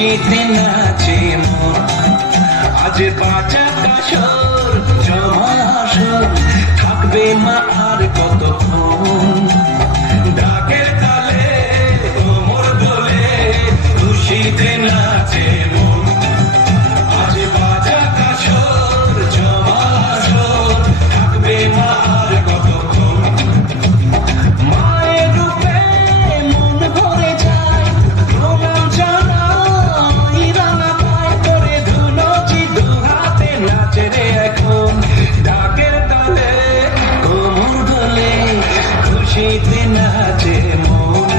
খুশিতে নাচে মন। আজ বাঁচা কাশর জমা হাসর থাকবে মা আর কতক্ষণ। ডাকের তালে কোমর দোলে খুশিতে নাচে মন। আজ বাঁচা কাশর জমা হাসর থাকবে মা আর কতক্ষণ। মায়ের রূপে মন ভরে যায় প্রণাম জানাই রাঙা পায় করে ধুলোচি দু হাতে নাচে রে এখন। ডাকের তালে কোমর দোলে খুশিতে নাচে মন।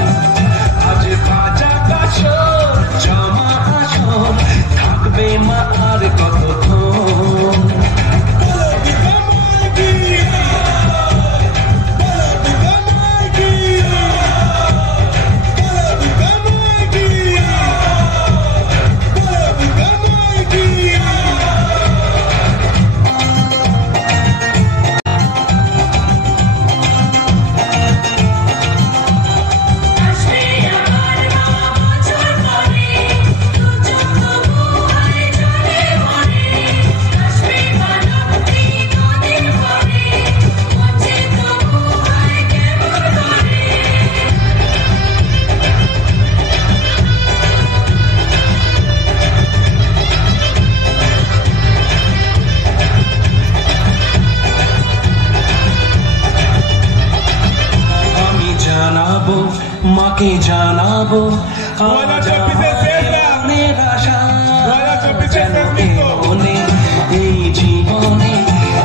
আজ বাঁচা কাশর জমা হাসর থাকবে মা আর কতক্ষণ। মাকে জানাবো মনের আশা যেন মনে এই জীবনে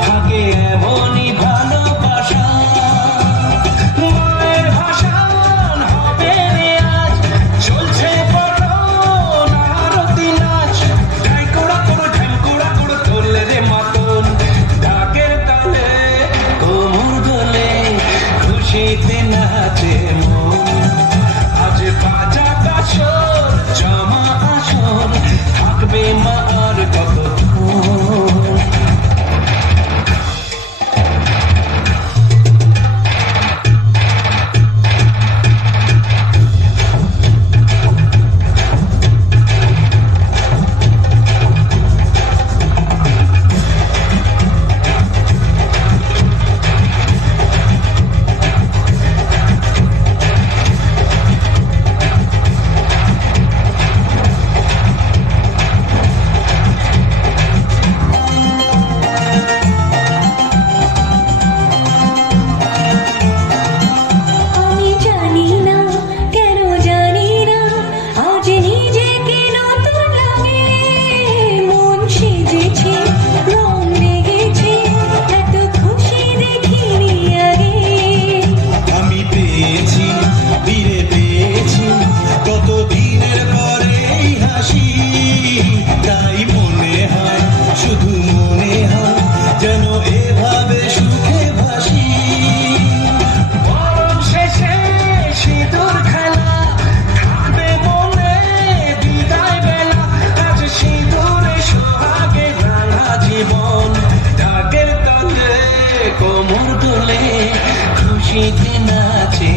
থাকে এমনই ভালোবাসা। মায়ের ভাষণ হবে রে আজ চলছে বড় আরতি নাচ। ঢাইকোড়া করো ঢ্যামকোড়া করো তোলে রে মাতন। ডাকের তালে কোমর দোলে খুশিতে নাচে মন। আজ বাঁচা কাশর জমা আসর থাকবে মা আর কতক্ষণ। কোমর দোলে খুশিতে নাচে।